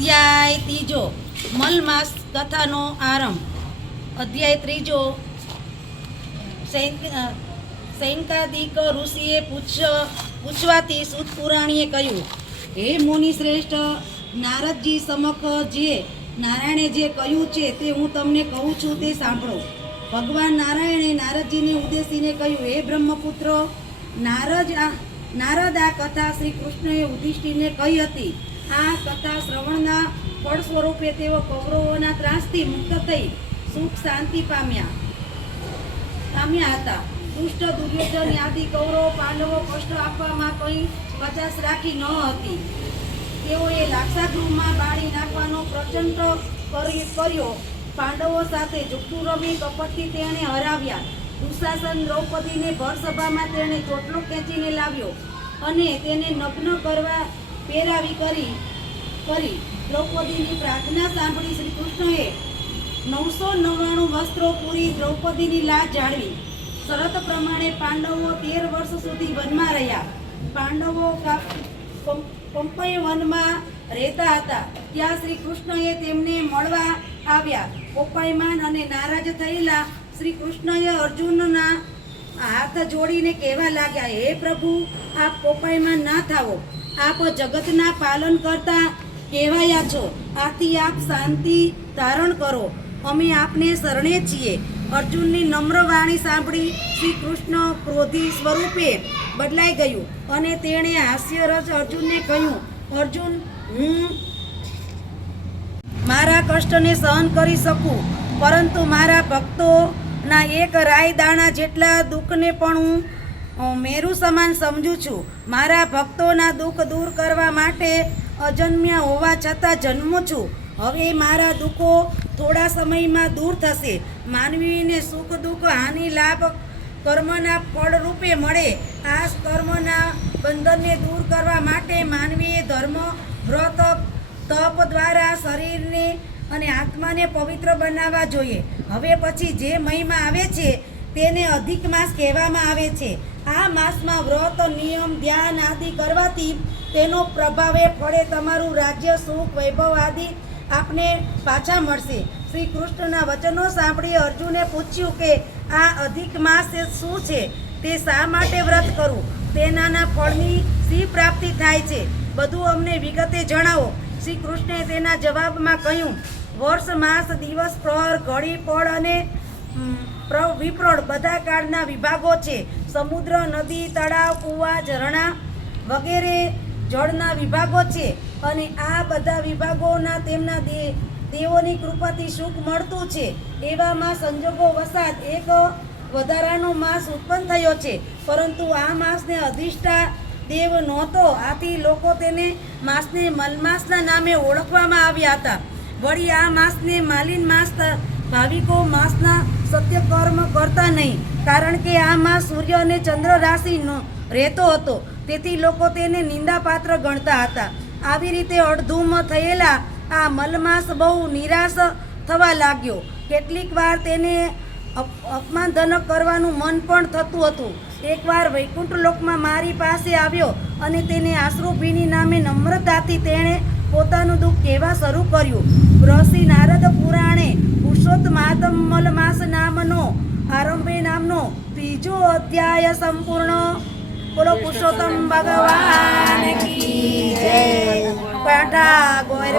અધ્યાય ત્રીજો મલમાસ કથાનો આરંભ. અધ્યાય ત્રીજો. સૈંકાદિક ઋષિએ પૂછવાથી સૂત પુરાણીએ કહ્યું, હે મુનિ શ્રેષ્ઠ, નારદજી સમક્ષ નારાયણે જે કહ્યું છે તે હું તમને કહું છું તે સાંભળો. ભગવાન નારાયણે નારદજીને ઉદ્દેશીને કહ્યું, હે બ્રહ્મપુત્ર, નારદ આ કથા શ્રી કૃષ્ણએ યુધિષ્ઠિરને કહી હતી. આ કથા શ્રવણના ફળ સ્વરૂપે તેઓ કૌરવોના ત્રાસથી મુક્ત થઈ સુખ શાંતિ પામ્યા હતા. દુષ્ટ દુર્યોધન આદિ કૌરવ પાંડવો કષ્ટ આપવામાં કંઈ કચાશ રાખી ન હતી. તેઓએ લાક્ષાગૃહમાં બાળી નાખવાનો પ્રચંડ કર્યો. પાંડવો સાથે જુઠ્ઠું રમી કપટથી તેણે હરાવ્યા. દુશાસન દ્રૌપદીને ભર સભામાં તેણે ચોટલો ખેંચીને લાવ્યો અને તેને નગ્ન કરવા પેરાવી કરી. દ્રૌપદીની પ્રાર્થના સાંભળી શ્રી કૃષ્ણએ 999 વસ્ત્રો પૂરી દ્રૌપદીની લાજ જાળવી. શરત પ્રમાણે પાંડવો 13 વર્ષ સુધી વનમાં રહ્યા. પાંડવો પંપય વનમાં રહેતા હતા. ત્યાં શ્રી કૃષ્ણએ તેમને મળવા આવ્યા. કોપાયમાન અને નારાજ થયેલા શ્રી કૃષ્ણએ અર્જુનના હાથ જોડીને કહેવા લાગ્યા, હે પ્રભુ, આપ કોપાયમાન ના થાવો. આપ જગતના પાલન કરતા કહેવાયા છો. આથી આપ શાંતિ ધારણ કરો. અમે આપને શરણે છીએ. અર્જુનની નમ્ર વાણી સાંભળી શ્રી કૃષ્ણ ક્રોધી સ્વરૂપે બદલાઈ ગયું અને તેણે હાસ્યરસ અર્જુનને કહ્યું, અર્જુન, હું મારા કષ્ટને સહન કરી શકું, પરંતુ મારા ભક્તોના એક રાય દાણા જેટલા દુઃખને પણ હું મેરુ સમાન સમજું છું. મારા ભક્તોના દુઃખ દૂર કરવા માટે અજન્મ્યા હોવા છતાં જન્મું છું. હવે મારા દુઃખો થોડા સમયમાં દૂર થશે. માનવીને સુખ દુઃખ હાનિ લાભ કર્મના ફળ રૂપે મળે. આ કર્મના બંધનને દૂર કરવા માટે માનવીએ ધર્મ, વ્રત, તપ દ્વારા શરીરને અને આત્માને પવિત્ર બનાવવા જોઈએ. હવે પછી જે મહિમા આવે છે તેને અધિક માસ કહેવામાં આવે છે. આ માસમાં વ્રત, નિયમ, ધ્યાન આદિ કરવાથી તેનો પ્રભાવે ફળે તમારું રાજ્ય, સુખ, વૈભવ આદિ આપને પાછા મળશે. શ્રી કૃષ્ણના વચનો સાંભળી અર્જુને પૂછ્યું કે આ અધિક માસ શું છે? તે શા માટે વ્રત કરવું? તેનાના ફળની શી પ્રાપ્તિ થાય છે? બધું અમને વિગતે જણાવો. શ્રી કૃષ્ણે તેના જવાબમાં કહ્યું, વર્ષ, માસ, દિવસ, પ્રહર, ઘડી, પળ અને વિપ્રણ બધા કાળના વિભાગો છે. સમુદ્ર, નદી, તળાવ, કૂવા, ઝરણા વગેરે જળના વિભાગો છે અને આ બધા વિભાગોના તેમના દેવોની કૃપાથી સુખ મળતું છે. એવામાં સંજોગો વસાત એક વધારાનો માસ ઉત્પન્ન થયો છે, પરંતુ આ માસને અધિષ્ઠા દેવ નહોતો. આથી લોકો તેને માસને મલમાસના નામે ઓળખવામાં આવ્યા હતા. વળી આ માસને માલિન માસ ભાવિકો માસના સત્ય કર્મ કરતા નહીં, કારણ કે આ માસ સૂર્ય અને ચંદ્ર રાશિનો રહેતો હતો. તેથી લોકો તેને નિંદાપાત્ર ગણતા હતા. આવી રીતે અડધૂમ થયેલા આ મલમાસ બહુ નિરાશ થવા લાગ્યો. કેટલીક વાર તેને અપમાનજનક કરવાનું મન પણ થતું હતું. એકવાર વૈકુંઠ લોકમાં મારી પાસે આવ્યો અને તેને આશ્રુભીની નામે નમ્રતાથી તેણે પોતાનું દુઃખ કહેવા શરૂ કર્યું. ઋષિ નારદ પુરાણે પુરુષોત્તમાદમ મલમાસ નામનો આરંભે નામનો ત્રીજો અધ્યાય સંપૂર્ણ. બોલો પુરુષોત્તમ ભગવાન કી જય. પાઠા ગોર